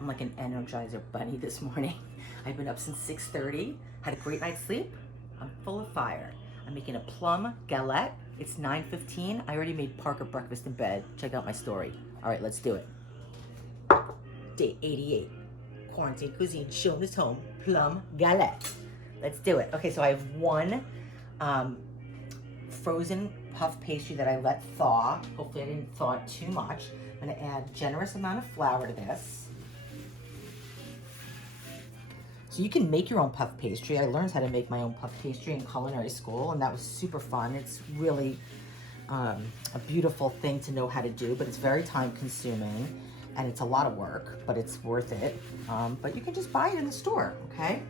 I'm like an Energizer bunny this morning. I've been up since 6:30, had a great night's sleep. I'm full of fire. I'm making a Plum Galette. It's 9:15. I already made Parker breakfast in bed. Check out my story. All right, let's do it. Day 88. Quarantine Cuisine, Schoen is home. Plum Galette. Let's do it. Okay, so I have one frozen puff pastry that I let thaw. Hopefully I didn't thaw it too much. I'm gonna add a generous amount of flour to this. So you can make your own puff pastry. I learned how to make my own puff pastry in culinary school, and that was super fun. It's really a beautiful thing to know how to do, but it's very time consuming and it's a lot of work, but it's worth it. But you can just buy it in the store, okay?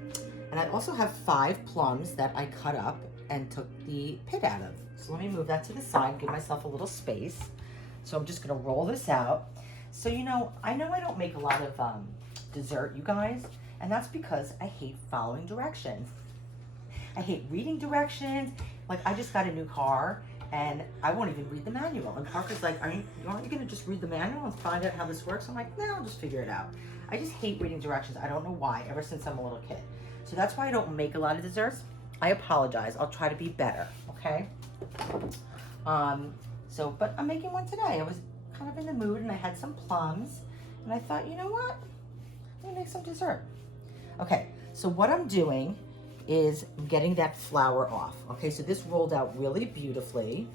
And I also have 5 plums that I cut up and took the pit out of. So let me move that to the side, give myself a little space. So I'm just gonna roll this out. So I know I don't make a lot of dessert, you guys, and that's because I hate following directions. I hate reading directions. Like, I just got a new car and I won't even read the manual. And Parker's like, aren't you gonna just read the manual and find out how this works? I'm like, no, I'll just figure it out. I just hate reading directions. I don't know why, ever since I'm a little kid. So that's why I don't make a lot of desserts. I apologize. I'll try to be better, okay? But I'm making one today. I was kind of in the mood and I had some plums and I thought, you know what? Let me make some dessert. Okay, so what I'm doing is getting that flour off. Okay, so this rolled out really beautifully.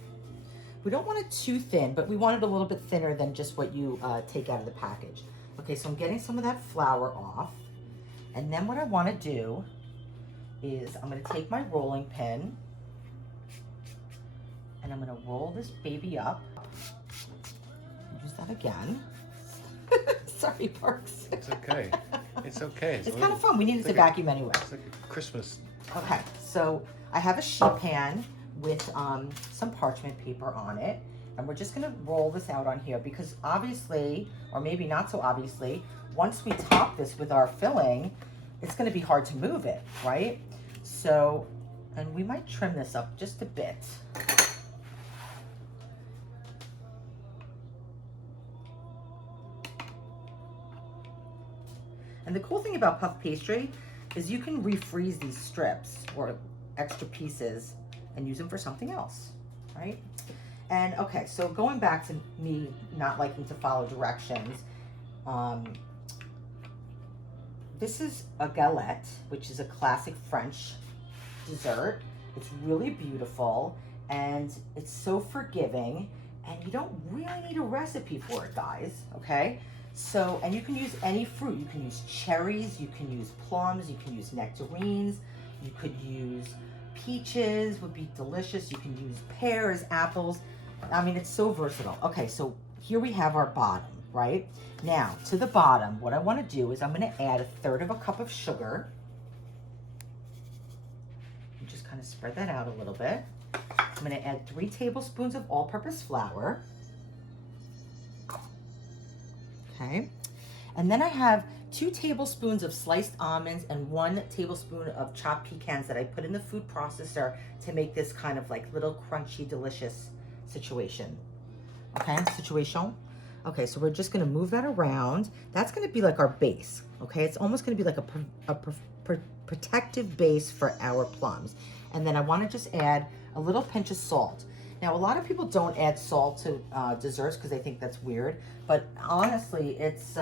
We don't want it too thin, but we want it a little bit thinner than just what you take out of the package. Okay, so I'm getting some of that flour off. And then what I want to do is I'm going to take my rolling pin and I'm going to roll this baby up. Use that again. Sorry, Parks. It's okay. It's okay. It's kind of fun. We needed to vacuum anyway. It's like a Christmas. Okay, so I have a sheet pan with some parchment paper on it. And we're just gonna roll this out on here because obviously, or maybe not so obviously, once we top this with our filling, it's gonna be hard to move it, right? So, and we might trim this up just a bit. And the cool thing about puff pastry is you can refreeze these strips or extra pieces and use them for something else, right? And okay, so going back to me not liking to follow directions, this is a galette, which is a classic French dessert. It's really beautiful and it's so forgiving, and you don't really need a recipe for it, guys, okay? So, and you can use any fruit. You can use cherries, you can use plums, you can use nectarines, you could use peaches, would be delicious. You can use pears, apples. I mean, it's so versatile. Okay, so here we have our bottom, right? Now, to the bottom, what I want to do is I'm going to add 1/3 of a cup of sugar. And just kind of spread that out a little bit. I'm going to add 3 tablespoons of all-purpose flour. Okay, and then I have 2 tablespoons of sliced almonds and 1 tablespoon of chopped pecans that I put in the food processor to make this kind of like little crunchy, delicious situation. Okay, situation. Okay, so we're just gonna move that around. That's gonna be like our base. Okay, it's almost gonna be like a protective base for our plums. And then I want to just add a little pinch of salt. Now, a lot of people don't add salt to desserts because they think that's weird, but honestly, it's,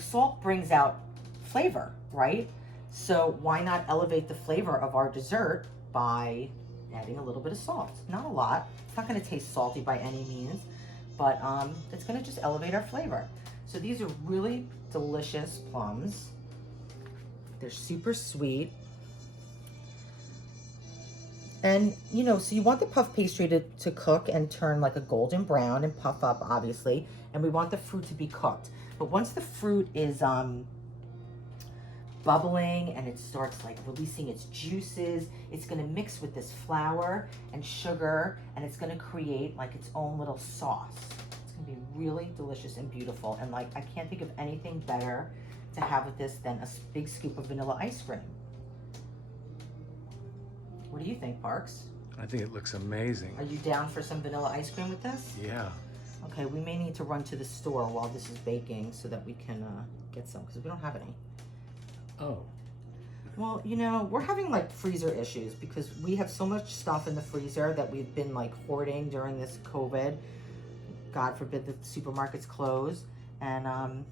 salt brings out flavor, right? So why not elevate the flavor of our dessert by adding a little bit of salt? Not a lot. It's not going to taste salty by any means, but it's going to just elevate our flavor. So these are really delicious plums. They're super sweet. And, so you want the puff pastry to cook and turn like a golden brown and puff up, obviously. And we want the fruit to be cooked. But once the fruit is bubbling and it starts like releasing its juices, it's going to mix with this flour and sugar, and it's going to create like its own little sauce. It's going to be really delicious and beautiful. And like, I can't think of anything better to have with this than a big scoop of vanilla ice cream. What do you think, Parks? I think it looks amazing. Are you down for some vanilla ice cream with this? Yeah. Okay, we may need to run to the store while this is baking so that we can get some, because we don't have any. Oh. Well, you know, we're having like freezer issues because we have so much stuff in the freezer that we've been like hoarding during this COVID. God forbid the supermarkets close. And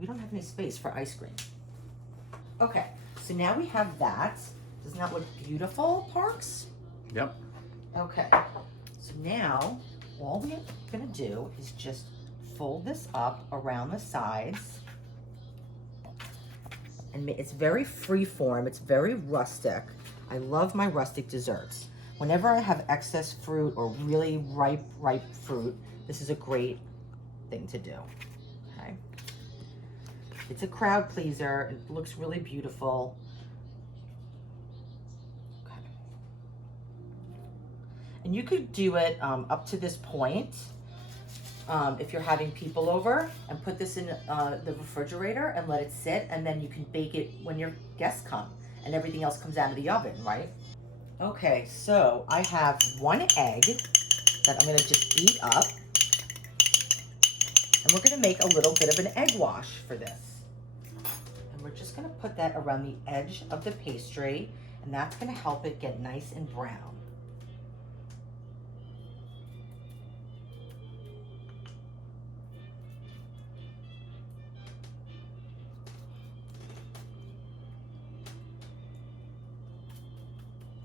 we don't have any space for ice cream. Okay, so now we have that. Doesn't that look beautiful, Parks? Yep. Okay, so now all we're gonna do is just fold this up around the sides. And it's very free form, it's very rustic. I love my rustic desserts. Whenever I have excess fruit or really ripe fruit, this is a great thing to do, okay? It's a crowd pleaser, it looks really beautiful. Okay. And you could do it up to this point. If you're having people over, and put this in the refrigerator and let it sit, and then you can bake it when your guests come and everything else comes out of the oven, right? Okay, so I have 1 egg that I'm gonna just beat up, and we're gonna make a little bit of an egg wash for this. And we're just gonna put that around the edge of the pastry, and that's gonna help it get nice and brown.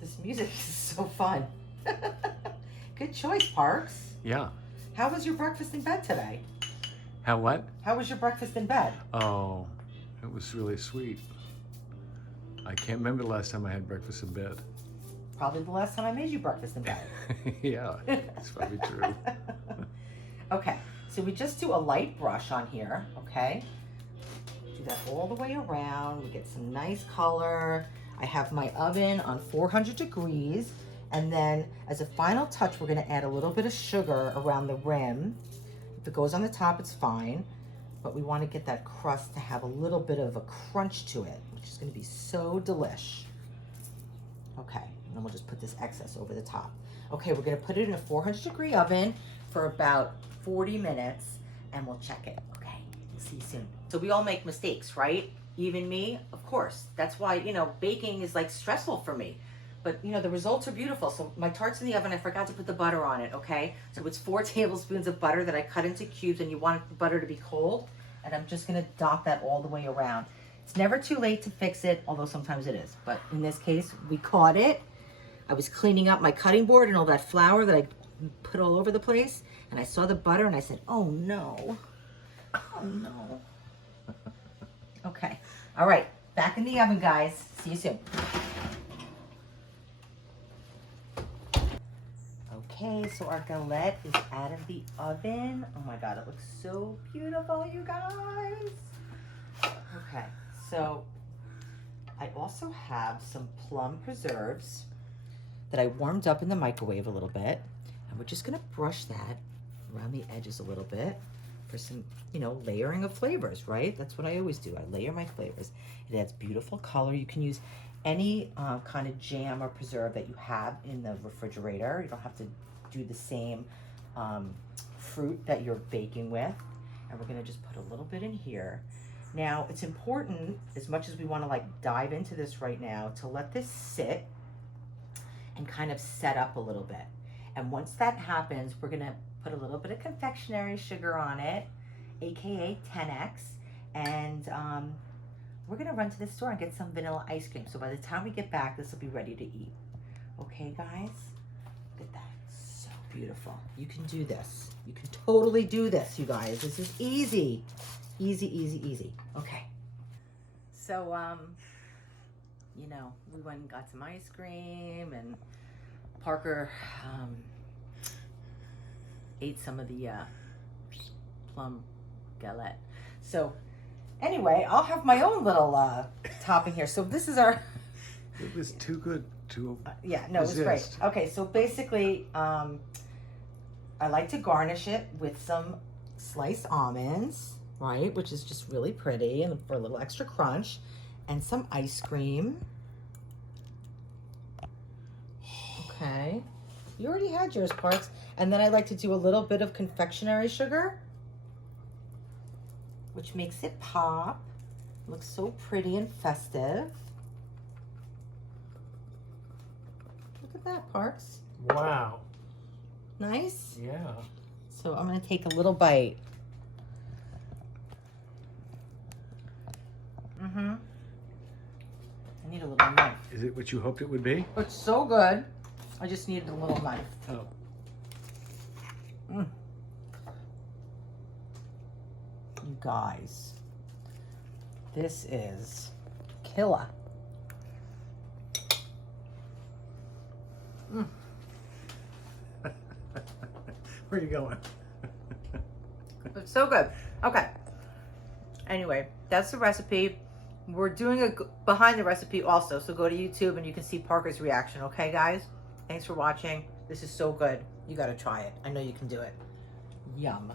This music is so fun. Good choice, Parks. Yeah. How was your breakfast in bed today? How what? How was your breakfast in bed? Oh, it was really sweet. I can't remember the last time I had breakfast in bed. Probably the last time I made you breakfast in bed. Yeah, it's probably true. Okay, so we just do a light brush on here, okay? Do that all the way around. We get some nice color. I have my oven on 400 degrees. And then as a final touch, we're gonna add a little bit of sugar around the rim. If it goes on the top, it's fine. But we wanna get that crust to have a little bit of a crunch to it, which is gonna be so delish. Okay, and then we'll just put this excess over the top. Okay, we're gonna put it in a 400-degree oven for about 40 minutes, and we'll check it, okay? We'll see you soon. So we all make mistakes, right? Even me, of course. That's why, you know, baking is like stressful for me. But, you know, the results are beautiful. So my tart's in the oven. I forgot to put the butter on it, okay? So it's 4 tablespoons of butter that I cut into cubes, and you want the butter to be cold. And I'm just gonna dot that all the way around. It's never too late to fix it, although sometimes it is. But in this case, we caught it. I was cleaning up my cutting board and all that flour that I put all over the place. And I saw the butter and I said, oh no, oh no. Okay, all right, back in the oven, guys. See you soon. Okay, so our galette is out of the oven. Oh my God, it looks so beautiful, you guys. Okay, so I also have some plum preserves that I warmed up in the microwave a little bit. And we're just gonna brush that around the edges a little bit for some, you know, layering of flavors, right? That's what I always do. I layer my flavors. It adds beautiful color. You can use any kind of jam or preserve that you have in the refrigerator. You don't have to do the same fruit that you're baking with. And we're gonna just put a little bit in here. Now, it's important, as much as we wanna like dive into this right now, to let this sit and kind of set up a little bit. And once that happens, we're gonna put a little bit of confectionery sugar on it, AKA 10X, and we're gonna run to the store and get some vanilla ice cream. So by the time we get back, this will be ready to eat. Okay, guys? Look at that, so beautiful. You can do this. You can totally do this, you guys. This is easy. Easy, easy, easy. Okay. So, you know, we went and got some ice cream, and Parker ate some of the Plum Galette. So anyway, I'll have my own little topping here. So this is our... It was too good to yeah, no, it was great. resist. Okay, so basically, I like to garnish it with some sliced almonds, right? Which is just really pretty and for a little extra crunch. And some ice cream. Okay. You already had yours, Parks. And then I like to do a little bit of confectionery sugar, which makes it pop. Looks so pretty and festive. Look at that, Parks. Wow. Nice? Yeah. So I'm gonna take a little bite. I need a little knife. Is it what you hoped it would be? It's so good. I just needed a little knife. Oh. You guys, this is killer. Where are you going? It's so good. Okay. Anyway, that's the recipe. We're doing a behind the recipe also, so go to YouTube and you can see Parker's reaction. Okay, guys? Thanks for watching. This is so good. You got to try it. I know you can do it. Yum.